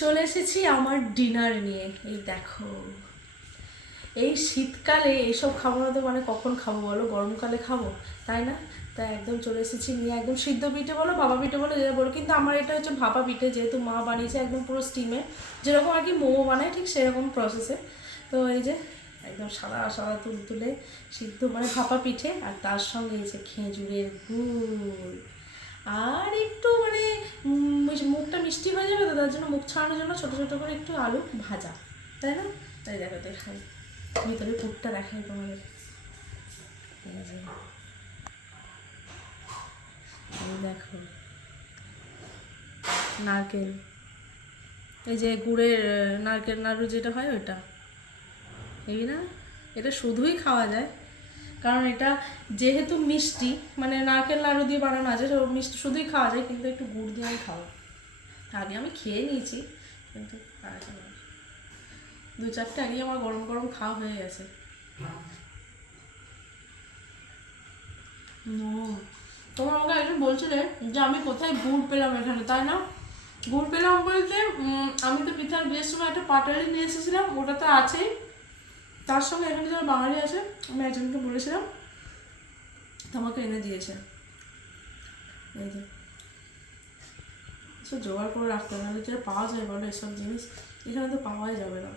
চলে এসেছি আমার ডিনার নিয়ে। এই দেখো। এই শীতকালে এইসব খাব না তো মানে কখন খাব বলো? গরমকালে খাব? তাই না? তাই একদম চলে এসেছি নিয়ে একদম সিদ্ধ পিঠে বলো, বাবা পিঠে বলো, যেটা বলো। কিন্তু আমার এটা হচ্ছে ভাপা পিঠে, যেহেতু মা বানিয়েছে একদম পুরো স্টিমে। যেরকম আর কি মোমো বানায়, ঠিক সেরকম প্রসেসে তো এই যে একদম সাদা সাদা তুল তুলে সিদ্ধ মানে ভাপা পিঠে, আর তার সঙ্গে এই যে খেজুরের গুড়। আর একটু মানে হয়ে যাবে তো? তার জন্য মুখ ছাড়ানোর জন্য ছোটো ছোটো করে একটু আলু ভাজা, তাই না? তাই দেখো, দেখাই। ভিতরে পুরটা দেখাই তোমাদের। দেখো। নারকেল। এই যে গুড়ের, নারকেল নাড়ু যেটা হয় ওটা এই না? এটা শুধুই খাওয়া যায়। কারণ এটা যেহেতু মিষ্টি মানে নারকেল নাড়ু দিয়ে বানানো আছে মিষ্টি শুধুই খাওয়া যায়, কিন্তু একটু গুড় দিয়ে খাওয়া। আগে আমি খেয়ে নিয়েছি, কিন্তু। দু চারটে আগে আমার গরম গরম খাওয়া হয়ে গেছে। তোমার আমাকে একজন বলছিলে যে আমি কোথায় গুড় পেলাম এখানে, তাই না গুড় পেলাম বলতে আমি তো পিঠার বিয়ের সময় একটা পাটালি নিয়ে এসেছিলাম, ওটা তো আছেই তার সঙ্গে এখানে যারা বাঙালি আছে, আমি একজনকে বলেছিলাম, তোমাকে এনে দিয়েছে এই যে সব জোগাড় করে রাখতে হবে যেটা পাওয়া যায় বলো এসব জিনিস? এখানে তো পাওয়াই যাবে না।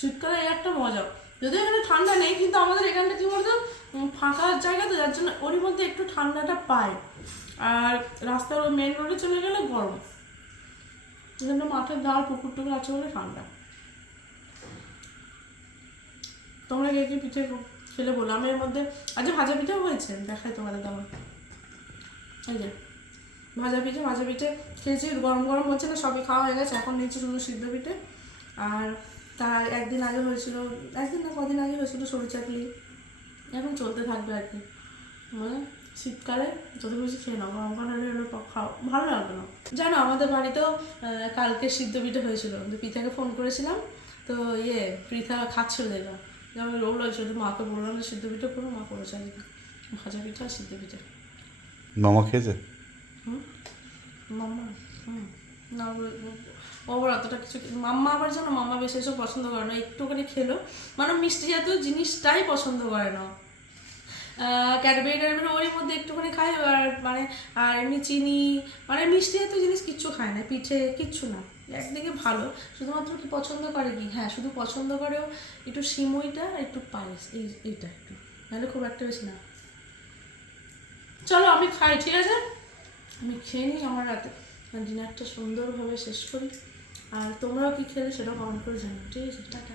শীতকালে এই একটা মজা। যদিও এখানে ঠান্ডা নেই, কিন্তু আমাদের এখানটা কি বলতো? ফাঁকা জায়গা তো, যার জন্য ওরই মধ্যে একটু ঠান্ডাটা পায়। আর রাস্তার মেন রোডে চলে গেলে গরম। এখানে মাঠের ধার পুকুর টুকুর আছে বলে ঠান্ডা। তোমরা কে কি পিঠে খেলে বলো? আমি এর মধ্যে আজকে ভাজা পিঠেও হয়েছে, দেখাই তোমাদের দাম এই যে, ভাজা পিঠে ভাজা পিঠে খেয়েছি, গরম গরম হচ্ছে না, সবই খাওয়া হয়ে গেছে, এখন নিয়েছি শুধু সিদ্ধ পিঠে। আর তার একদিন আগে হয়েছিল, একদিন না কদিন আগে হয়েছিল সরু চাকলি এখন চলতে থাকবে আর কি। মানে শীতকালে যত বেশি খেয়ে নাও, গরম হলে খাও, ভালো লাগবে না। জানো, আমাদের বাড়িতেও কালকে সিদ্ধ পিঠে হয়েছিল, তো পিঠাকে ফোন করেছিলাম, তো ইয়ে পৃথা খাচ্ছিল দেখলাম যে আমি লোক লাগছিল তো মাকে বললাম সিদ্ধ পিঠে করো, মা করেছে আজকে ভাজা পিঠা আর সিদ্ধ পিঠে। মামা খেয়েছে? আবার অতটা কিছু মাম্মা আবার জানো মাম্মা বেশি এসব পছন্দ করে না একটুখানি খেলো। মানে মিষ্টি জাতীয় জিনিসটাই পছন্দ করে না। ক্যাডবেরি ট্যাডবেরি ওর মধ্যে একটুখানি খায়, আর মানে আর এমনি চিনি মানে মিষ্টি জাতীয় জিনিস কিচ্ছু খায় না, পিঠে কিচ্ছু না। একদিকে ভালো, শুধুমাত্র কি পছন্দ করে কি? হ্যাঁ শুধু পছন্দ করেও একটু সিমইটা একটু পায়েস, এই, এইটা একটু। নাহলে খুব একটা বেশি না। চলো আমি খাই, ঠিক আছে? আমি খেয়ে নিই আমার রাতে। ডিনারটা সুন্দরভাবে শেষ করি। আর তোমরাও কি খেলে সেটাও কমেন্ট করে জানো ঠিক আছে? টাটা।